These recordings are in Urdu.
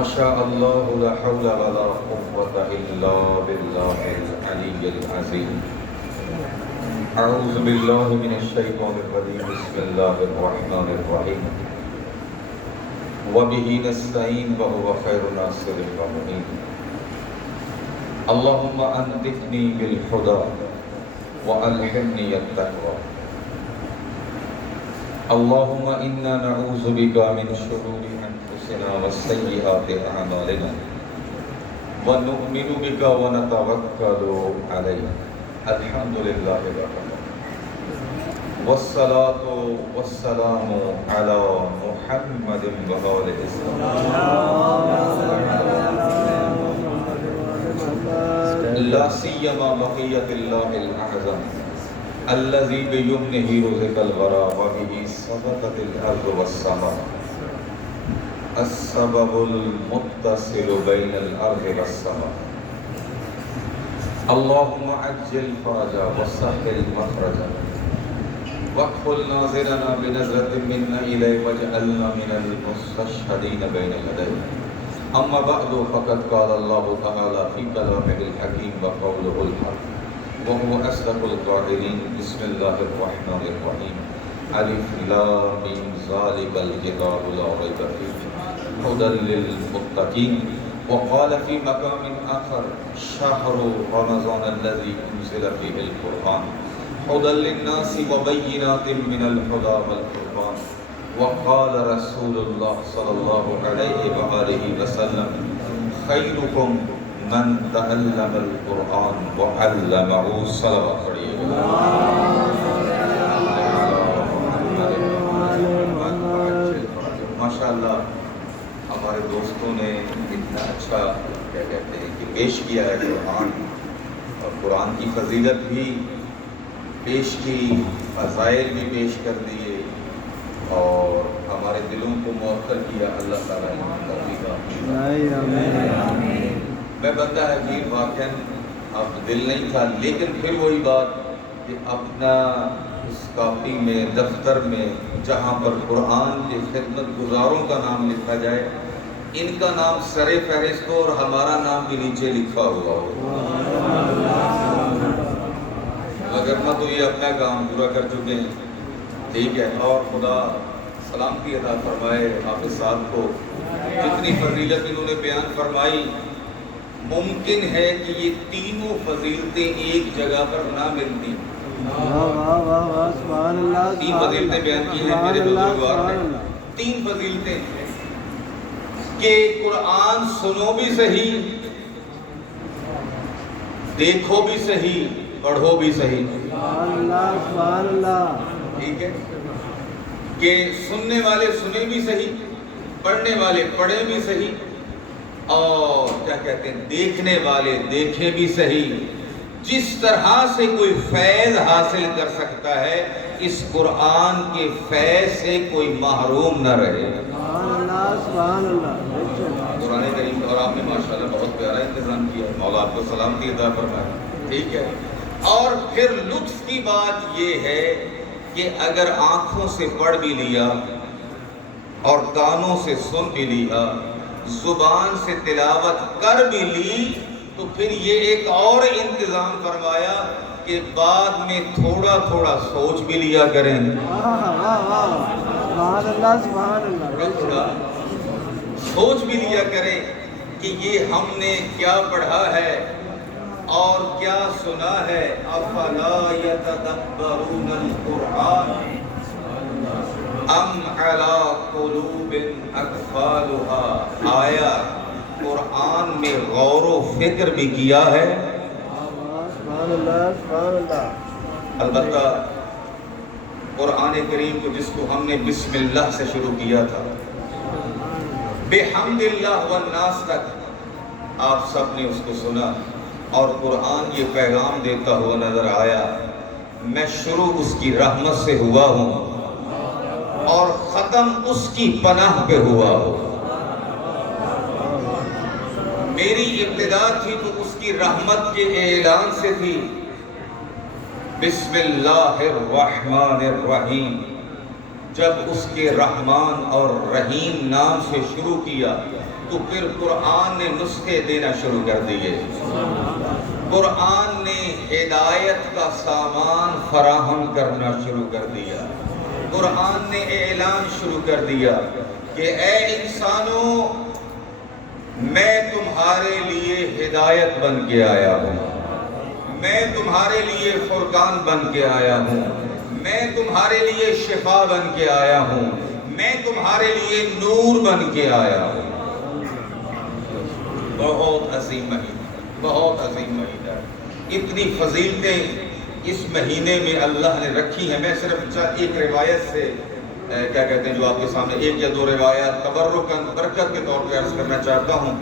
ما شاء الله لا حول ولا قوة إلا بالله العلي العظيم. أعوذ بالله من الشيطان الرجيم. بسم الله الرحمن الرحيم. وبه نستعين وهو خير ناصر ومعين. اللهم أنطقني بالهدى وألهمني التقوى. اللهم إنا نعوذ بك من شرور أنفسنا وسيئات أعمالنا ونؤمن بك ونتوكل عليك. الحمد لله وكفى والصلاة والسلام على محمد وآله لا سيما بقية الله الأعظم الذي بيمنه رزق الورى وبه سبقت الأرض والسماء السبب المتصل بين الأرض والسماء. اللهم عجل فرجا وسهل مخرجا واكفل ناظرنا بنظرة منا إليه واجعلنا من المستشهدين بين يديه. أما بعد فقد قال الله تعالى في كلامه الحكيم وقوله الحق وهو أصدق القائلين. بسم الله الرحمن الرحيم. ألف لام ميم ذلك الكتاب لا ريب فيه هدى للمتقين. وقال في مقام آخر شهر رمضان الذي أنزل فيه القرآن هدى للناس وبينات من الهدى والفرقان. وقال رسول الله صلى الله عليه وآله وسلم خيركم من تعلم القرآن وعلمه. صلوات پڑھیے. ماشاء اللہ ہمارے دوستوں نے اتنا اچھا کیا کہتے ہیں کہ پیش کیا ہے قرآن، اور قرآن کی فضیلت بھی پیش کی، فضائل بھی پیش کر دیے اور ہمارے دلوں کو مؤثر کیا. اللہ تعالیٰ میں بندہ عجیب واقعاً اب دل نہیں تھا، لیکن پھر وہی بات کہ اپنا اس کاپی میں دفتر میں جہاں پر قرآن کے خدمت گزاروں کا نام لکھا جائے، ان کا نام سر فہرست ہو اور ہمارا نام بھی نیچے لکھا ہوا ہو، وگرنہ تو یہ اپنا کام پورا کر چکے ہیں. ٹھیک ہے. اور خدا سلامتی عطا فرمائے حافظ صاحب کو. جتنی فضیلت انہوں نے بیان فرمائی، ممکن ہے کہ یہ تینوں فضیلتیں ایک جگہ پر نہ ملتی. تین فضیلتیں بیان کی ہیں میرے بزرگوار نے. تین فضیلتیں کہ قرآن سنو بھی صحیح، دیکھو بھی صحیح، پڑھو بھی صحیح. ٹھیک ہے. کہ سننے والے سنیں بھی صحیح، پڑھنے والے پڑھیں بھی صحیح، اور کیا کہتے ہیں دیکھنے والے دیکھیں بھی صحیح. جس طرح سے کوئی فیض حاصل کر سکتا ہے، اس قرآن کے فیض سے کوئی محروم نہ رہے. قرآن کریم. اور آپ نے ماشاءاللہ بہت پیارا انتظام کیا. مولا آپ کو سلامتی عطا فرمائے. ٹھیک ہے. اور پھر لطف کی بات یہ ہے کہ اگر آنکھوں سے پڑھ بھی لیا اور کانوں سے سن بھی لیا، زبان سے تلاوت کر بھی لی، تو پھر یہ ایک اور انتظام فرمایا کہ بعد میں تھوڑا تھوڑا سوچ بھی لیا کریں. تھوڑا سوچ بھی لیا کریں کہ یہ ہم نے کیا پڑھا ہے اور کیا سنا ہے. افلا یتدبرون القرآن ام علی قلوب اقفالها. آیا قرآن میں غور و فکر بھی کیا ہے؟ البتہ قرآن کریم کو جس کو ہم نے بسم اللہ سے شروع کیا تھا، بحمد اللہ والناس تک آپ سب نے اس کو سنا، اور قرآن یہ پیغام دیتا ہوا نظر آیا میں شروع اس کی رحمت سے ہوا ہوں اور ختم اس کی پناہ پہ ہوا ہوں. میری ابتدا تھی تو اس کی رحمت کے اعلان سے تھی. بسم اللہ الرحمن الرحیم. جب اس کے رحمان اور رحیم نام سے شروع کیا تو پھر قرآن نے نسخے دینا شروع کر دیے، قرآن نے ہدایت کا سامان فراہم کرنا شروع کر دیا، قرآن نے اعلان شروع کر دیا کہ اے انسانوں، میں تمہارے لیے ہدایت بن کے آیا ہوں، میں تمہارے لیے فرقان بن کے آیا ہوں، میں تمہارے لیے شفا بن کے آیا ہوں، میں تمہارے لیے نور بن کے آیا ہوں۔ بہت عظیم مہینہ، بہت عظیم مہینہ، اتنی فضیلتیں اس مہینے میں اللہ نے رکھی ہیں۔ میں صرف ایک روایت سے کیا کہتے ہیں جو آپ کے سامنے ایک یا دو روایات تبرکاً برکت کے طور پہ عرض کرنا چاہتا ہوں۔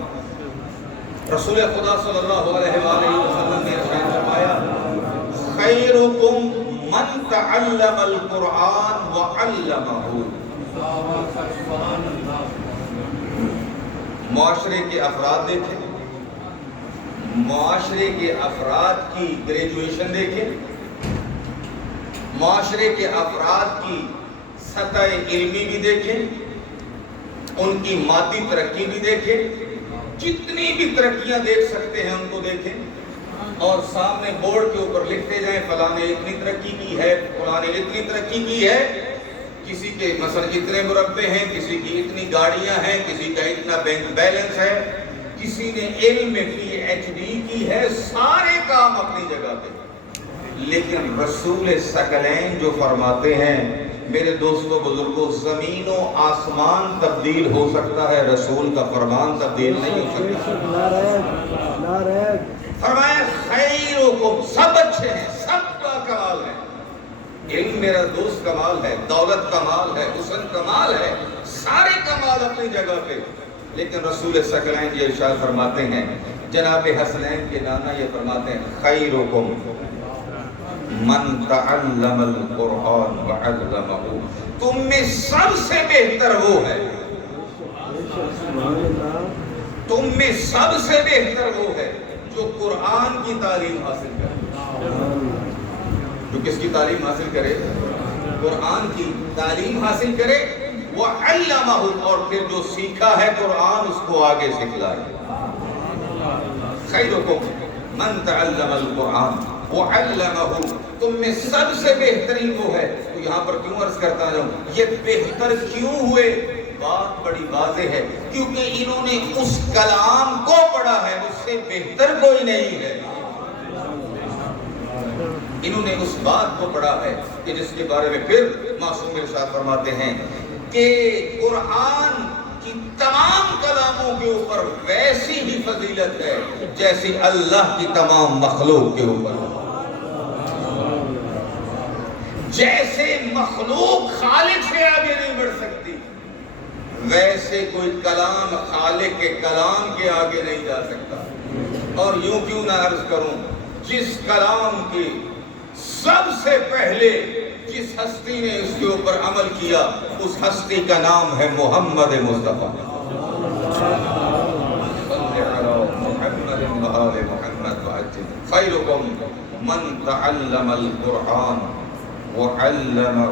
رسول خدا صلی اللہ علیہ وآلہ وسلم نے ارشاد فرمایا، خیرکم من تعلم القرآن وعلمہ۔ معاشرے کے افراد دیکھیں، معاشرے کے افراد کی گریجویشن دیکھیں، معاشرے کے افراد کی سطح علمی بھی دیکھیں، ان کی مادی ترقی بھی دیکھیں، جتنی بھی ترقیاں دیکھ سکتے ہیں ان کو دیکھیں، اور سامنے بورڈ کے اوپر لکھتے جائیں فلاں نے اتنی ترقی کی ہے، فلاں نے اتنی ترقی کی ہے۔ کسی کے مثلا اتنے مربع ہیں، کسی کی اتنی گاڑیاں ہیں، کسی کا اتنا بینک بیلنس ہے، کسی نے علم میں PhD کی ہے، سارے کام اپنی جگہ پہ۔ لیکن رسول ثقلین جو فرماتے ہیں، میرے دوستوں بزرگوں، زمین و آسمان تبدیل ہو سکتا ہے، رسول کا فرمان تبدیل نہیں ہو سکتا۔ فرمایا خیرکم، سب اچھے ہیں، سب کا کمال ہے، علم میرا دوست کمال ہے، دولت کمال ہے، حسن کمال ہے، سارے کمال اپنی جگہ پہ، لیکن رسول ثقلین یہ ارشاد فرماتے ہیں، جناب حسنین کے نانا یہ فرماتے ہیں، خیرکم من تعلم القرآن وعلمہ۔ تم میں سب سے بہتر وہ ہے، تم میں سب سے بہتر وہ ہے جو قرآن کی تعلیم حاصل کرے، جو کس کی تعلیم حاصل کرے؟ قرآن کی تعلیم حاصل کرے، وعلمہ، اور پھر جو سیکھا ہے قرآن اس کو آگے سکھلائے۔ خیرکم من تعلم القرآن وعلمہ، تم میں سب سے بہترین وہ ہے۔ تو یہاں پر کیوں عرض کرتا ہوں، یہ بہتر کیوں ہوئے؟ بات بڑی واضح ہے، کیونکہ انہوں نے اس کلام کو پڑھا ہے، اس سے بہتر کوئی نہیں ہے۔ انہوں نے اس بات کو پڑھا ہے کہ جس کے بارے میں پھر معصوم ارشاد فرماتے ہیں کہ قرآن کی تمام کلاموں کے اوپر ویسی ہی فضیلت ہے جیسی اللہ کی تمام مخلوق کے اوپر۔ جیسے مخلوق خالق سے آگے نہیں بڑھ سکتی، ویسے کوئی کلام خالق کے کلام کے آگے نہیں جا سکتا۔ اور یوں کیوں نہ عرض کروں، جس کلام کی سب سے پہلے جس ہستی نے اس کے اوپر عمل کیا، اس ہستی کا نام ہے محمد مصطفیٰ۔ خیرکم من تعلم القرآن وعلمہ،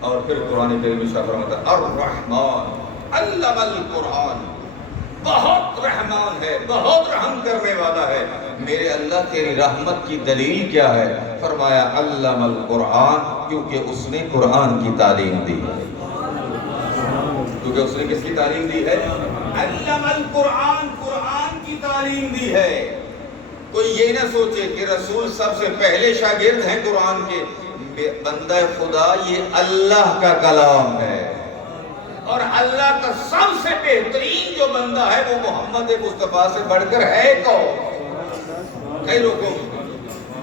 اور پھر قرآن کریم میں فرماتا ہے الرحمن علم القرآن، بہت رحمان ہے، بہت رحم کرنے والا ہے۔ میرے اللہ تیری رحمت کی دلیل کیا ہے؟ فرمایا علم القرآن، کیونکہ اس نے قرآن کی تعلیم دی ہے۔ کیونکہ اس نے کس کی تعلیم دی ہے؟ علم القرآن، قرآن کی تعلیم دی ہے۔ کوئی یہ نہ سوچے کہ رسول سب سے پہلے شاگرد ہیں قرآن کے، بندہ خدا یہ اللہ کا کلام ہے، اور اللہ کا سب سے بہترین جو بندہ ہے وہ محمد مصطفیٰ سے بڑھ کر ہے کون؟ خیرکم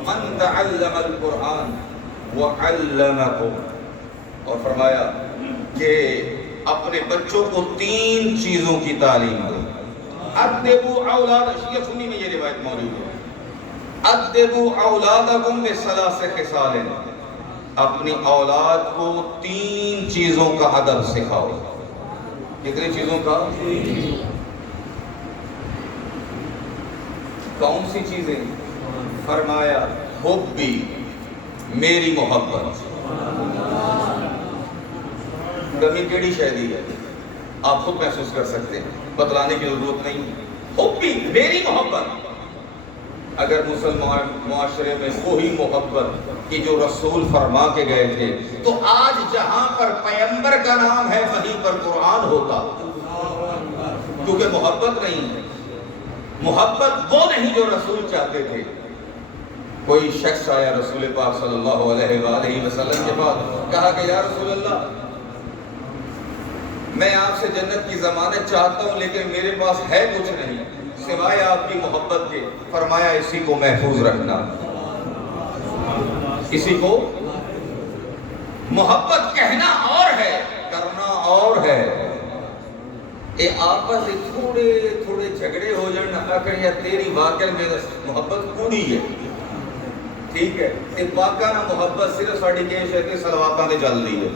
من تعلم القرآن وعلمہ، اور فرمایا کہ اپنے بچوں کو 3 چیزوں کی تعلیم دو۔ ادبوا اولاد، شیعہ سنی میں یہ روایت موجود ہے، ادبوا اولادکم بثلاث خصال، اپنی اولاد کو 3 چیزوں کا ادب سکھاؤ۔ کتنی چیزوں کا؟ کون سی چیزیں؟ فرمایا حبی، میری محبت۔ کمی کیڑی شہدی ہے؟ آپ خود محسوس کر سکتے ہیں، بتلانے کی ضرورت نہیں ہے۔ حبی میری محبت، اگر مسلمان معاشرے میں وہی محبت کہ جو رسول فرما کے گئے تھے، تو آج جہاں پر پیغمبر کا نام ہے وہیں پر قرآن ہوتا، کیونکہ محبت نہیں ہے۔ محبت وہ نہیں جو رسول چاہتے تھے۔ کوئی شخص آیا رسول پاک صلی اللہ علیہ وآلہ وسلم کے بعد، کہا کہ یا رسول اللہ، میں آپ سے جنت کی ضمانت چاہتا ہوں لیکن میرے پاس ہے کچھ نہیں سوائے آپ کی محبت کے۔ فرمایا اسی کو محفوظ رکھنا، اسی کو محبت کہنا اور ہے، کرنا اور ہے۔ اے آپس تھوڑے تھوڑے جھگڑے ہو جانا کہ یا تیری واقع میں محبت کوڑی ہے، ٹھیک ہے، اے واقعہ محبت صرف ساڑھی کے شہر سلواتاں دے جل دی ہے۔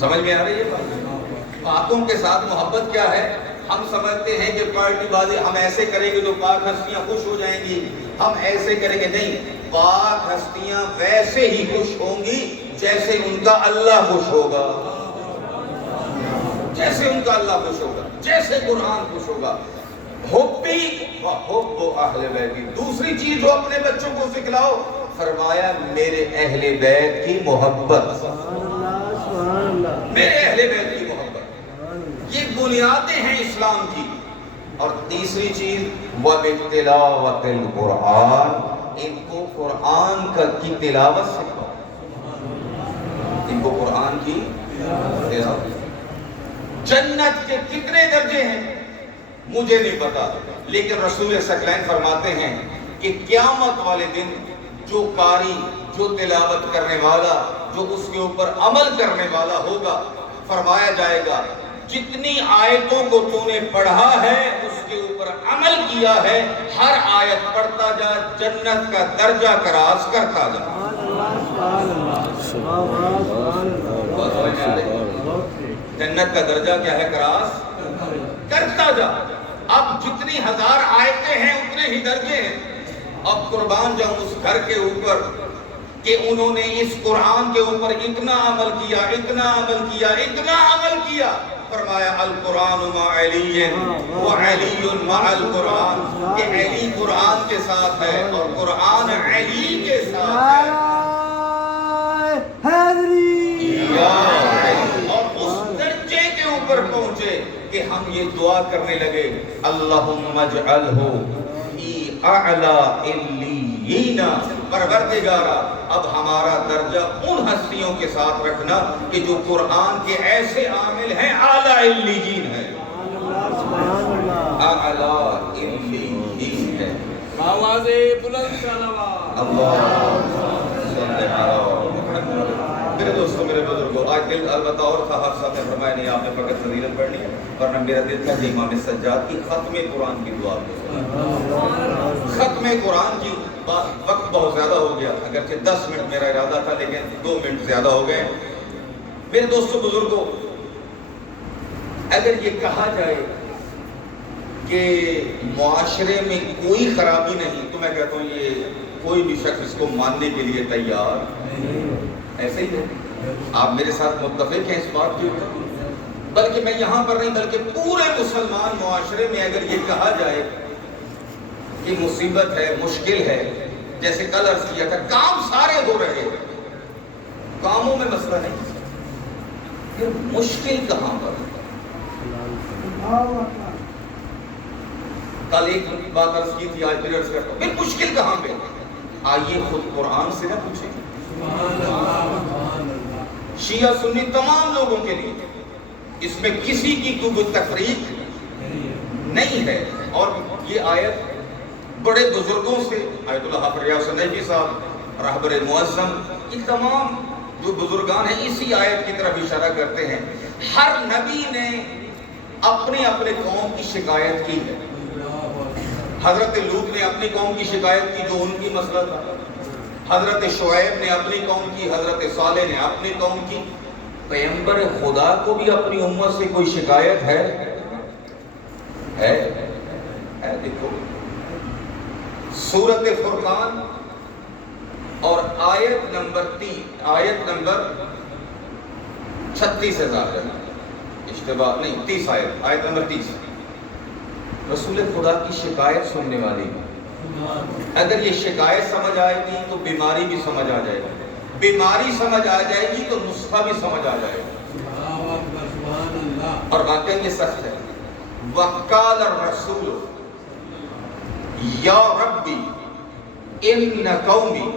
سمجھ میں آ رہی ہے بات؟ باتوں کے ساتھ محبت کیا ہے؟ ہم سمجھتے ہیں کہ پارٹی بازی ہم ایسے کریں گے تو پاک ہستیاں خوش ہو جائیں گی، ہم ایسے کریں گے، نہیں، پاک ہستیاں ویسے ہی خوش ہوں گی جیسے ان کا اللہ خوش ہوگا، جیسے ان کا اللہ خوش ہوگا، جیسے قرآن خوش ہوگا۔ حبی و حب اہل بیتی، دوسری چیز جو اپنے بچوں کو سکھلاؤ، فرمایا میرے اہل بیت کی محبت، میرے اہل بیت کی محبت، یہ بنیادیں ہیں اسلام کی۔ اور تیسری چیز وَبِتِلَاوَةِ الْقُرْآنِ، ان کو قرآن کی تلاوت سکھاؤ، ان کو قرآن کی تلاوت۔ جنت کے کتنے درجے ہیں مجھے نہیں پتا، لیکن رسول ثقلین فرماتے ہیں کہ قیامت والے دن جو قاری، جو تلاوت کرنے والا، جو اس کے اوپر عمل کرنے والا ہوگا، فرمایا جائے گا جتنی آیتوں کو تو نے پڑھا ہے اس کے اوپر عمل کیا ہے، ہر آیت پڑھتا جا، جنت کا درجہ کراس کرتا جا۔ جنت کا درجہ کیا ہے؟ کراس کرتا جا۔ اب جتنی ہزار آیتیں ہیں اتنے ہی درجے ہیں۔ اب قربان جاؤں اس گھر کے اوپر کہ انہوں نے اس قرآن کے اوپر اتنا عمل کیا، اتنا عمل کیا، اتنا عمل کیا۔ فرمایا القرآن مع علی وعلی مع القرآن، کہ علی قرآن کے ساتھ ہے اور قرآن علی کے ساتھ ہے۔ اور اس درجے کے اوپر پہنچے کہ ہم یہ دعا کرنے لگے اللہم اجعلہ فی اعلی علیین، پروردگارا اب ہمارا درجہ ان ہستیوں کے ساتھ رکھنا کہ جو قرآن کے ایسے عامل ہیں اعلی علیین ہیں، اعلی علیین ہے۔ آواز بلند صلوات اللہم صلی علی محمد۔ میرے دوستوں، میرے بزرگوں، آج دل البتہ اور تھا، حافظ صاحب نے فرمایا نہیں آپ نے فقط فضیلت پڑھنی ہے، ورنہ میرا دل تھا کہ امام سجاد کی ختم قرآن کی دعا کو، ختم قرآن کی وقت بہت زیادہ ہو گیا، اگرچہ 10 منٹ میرا ارادہ تھا لیکن 2 منٹ زیادہ ہو گئے۔ میرے دوستوں بزرگوں، اگر یہ کہا جائے کہ معاشرے میں کوئی خرابی نہیں تو میں کہتا ہوں یہ کوئی بھی شخص اس کو ماننے کے لیے تیار ایسے ہی ہے۔ آپ میرے ساتھ متفق ہیں اس بات کے اوپر؟ بلکہ میں یہاں پر نہیں بلکہ پورے مسلمان معاشرے میں اگر یہ کہا جائے کہ مصیبت ہے، مشکل ہے، جیسے کل عرض کیا تھا کام سارے ہو رہے ہیں، کاموں میں مسئلہ نہیں، پھر مشکل کہاں پر؟ کل ایک بات عرض کی تھی، آج پھر عرض کرتا ہوں، پھر مشکل کہاں پہ؟ آئیے خود قرآن سے نہ پوچھیں، شیعہ سنی تمام لوگوں کے لیے اس میں کسی کی کوئی تفریق نہیں ہے۔ اور یہ آیت بڑے بزرگوں سے، آیت اللہ حافظ ریاض النجوی صاحب، رہبر معظم، یہ تمام جو بزرگان ہیں اسی آیت کی طرف اشارہ کرتے ہیں۔ ہر نبی نے اپنے اپنے قوم کی شکایت کی ہے۔ حضرت لوط نے اپنی قوم کی شکایت کی جو ان کی مسئلہ تھا، حضرت شعیب نے اپنی قوم کی، حضرت صالح نے اپنی قوم کی۔ پیغمبر خدا کو بھی اپنی امت سے کوئی شکایت ہے؟ دیکھو سورۃ فرقان اور آیت نمبر 36 ہے ظاہر، اشتباہ نہیں، 30 آیت نمبر 30. رسول خدا کی شکایت سننے والی. اگر یہ شکایت سمجھ آئے گی تو بیماری بھی سمجھ آ جائے گی، بیماری سمجھ آ جائے گی تو نسخہ بھی سمجھ آ جائے گا. اور واقعی یہ سچ ہے. وقال الرسول یا ربی ان قومی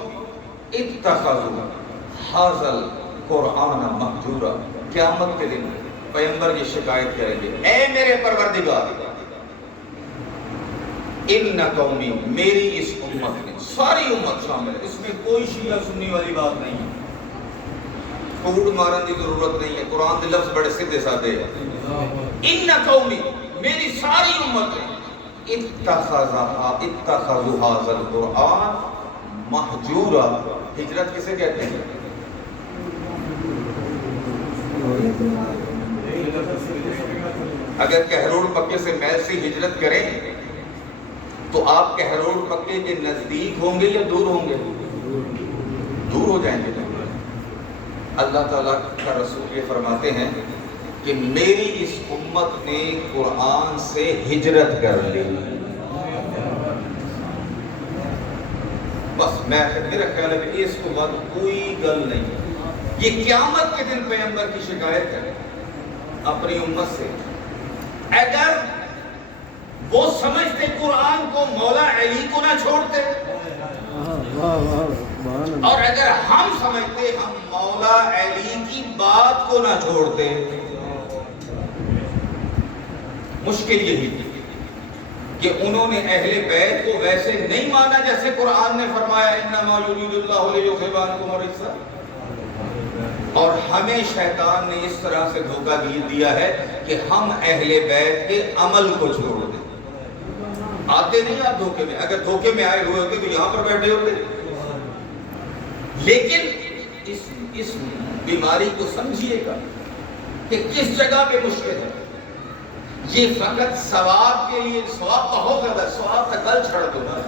اتخذوا ھذا القرآن مہجورا. قیامت کے دن پیغمبر یہ شکایت کریں گے، اے میرے پروردگار، ان قومی، میری اس امت میں، ساری امت شامل ہے، اس میں کوئی شیعہ سنی والی بات نہیں ہے، کوڑ مارن کی ضرورت نہیں ہے، قرآن کے لفظ بڑے سیدھے سادے ہیں. ان قومی، میری ساری امت میں، اتخذوا ھذا القرآن مہجورا. ہجرت کسے کہتے ہیں؟ اگر کہروڑ پکے سے محل سے ہجرت کریں تو آپ کہروڑ پکے کے نزدیک ہوں گے یا دور ہوں گے؟ دور ہو جائیں گے. اللہ تعالیٰ کا رسول یہ فرماتے ہیں کہ میری اس امت نے قرآن سے ہجرت کر لی. بس میرا خیال ہے کہ اس کے بعد کوئی گل نہیں. یہ قیامت کے دن پیغمبر کی شکایت ہے اپنی امت سے. اگر وہ سمجھتے قرآن کو مولا علی کو نہ چھوڑتے، اور اگر ہم سمجھتے ہم مولا علی کی بات کو نہ چھوڑتے. مشکل یہی تھی کہ انہوں نے اہل بیت کو ویسے نہیں مانا جیسے قرآن نے فرمایا انما یرید اللہ لیذھب عنکم الرجس، اور ہمیں شیطان نے اس طرح سے دھوکہ دیا ہے کہ ہم اہل بیت کے عمل کو چھوڑ دیں. آتے نہیں آپ دھوکے میں، اگر دھوکے میں آئے ہوئے ہوتے تو یہاں پر بیٹھے ہوتے. لیکن اس بیماری کو سمجھیے گا کہ کس جگہ پہ مشکل ہے. یہ فقط ثواب کے لیے، ثواب بہت زیادہ، ثواب کا گل چھڑ دو نا.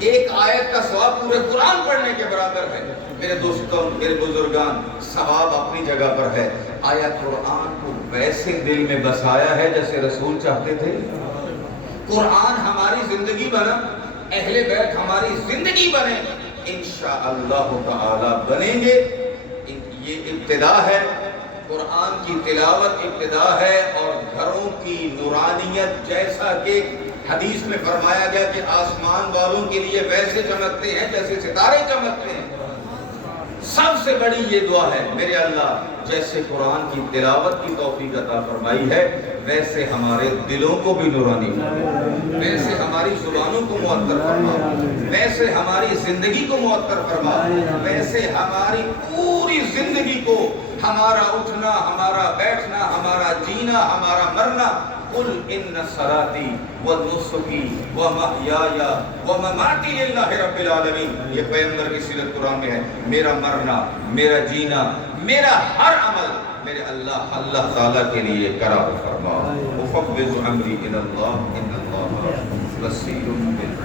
ایک آیت کا ثواب پورے قرآن پڑھنے کے برابر ہے. میرے دوستوں، میرے بزرگان، ثواب اپنی جگہ پر ہے. آیا قرآن کو ویسے دل میں بسایا ہے جیسے رسول چاہتے تھے؟ قرآن ہماری زندگی بنا، اہل بیت ہماری زندگی بنے، انشاءاللہ تعالی بنیں گے. یہ ابتدا ہے، قرآن کی تلاوت ابتدا ہے. اور گھروں کی نورانیت، جیسا کہ حدیث میں فرمایا گیا کہ آسمان والوں کے لیے ویسے چمکتے ہیں جیسے ستارے چمکتے ہیں. سب سے بڑی یہ دعا ہے، میرے اللہ جیسے قرآن کی تلاوت کی توفیق عطا فرمائی ہے ویسے ہمارے دلوں کو بھی نورانی فرما، ویسے ہماری زبانوں کو معطر فرما، ویسے ہماری زندگی کو معطر فرما، ویسے ہماری پوری زندگی کو، ہمارا اٹھنا، ہمارا بیٹھنا، ہمارا جینا، ہمارا مرنا. قل ان صلاتی ونسکی ومحیای ومماتی للہ رب العالمین. یہ پیغمبر کی سیرت قرآن میں ہے. میرا مرنا، میرا جینا، میرا ہر عمل میرے اللہ تعالیٰ کے لیے قرار فرما. افوض امری الی اللہ ان اللہ بصیر بالعباد.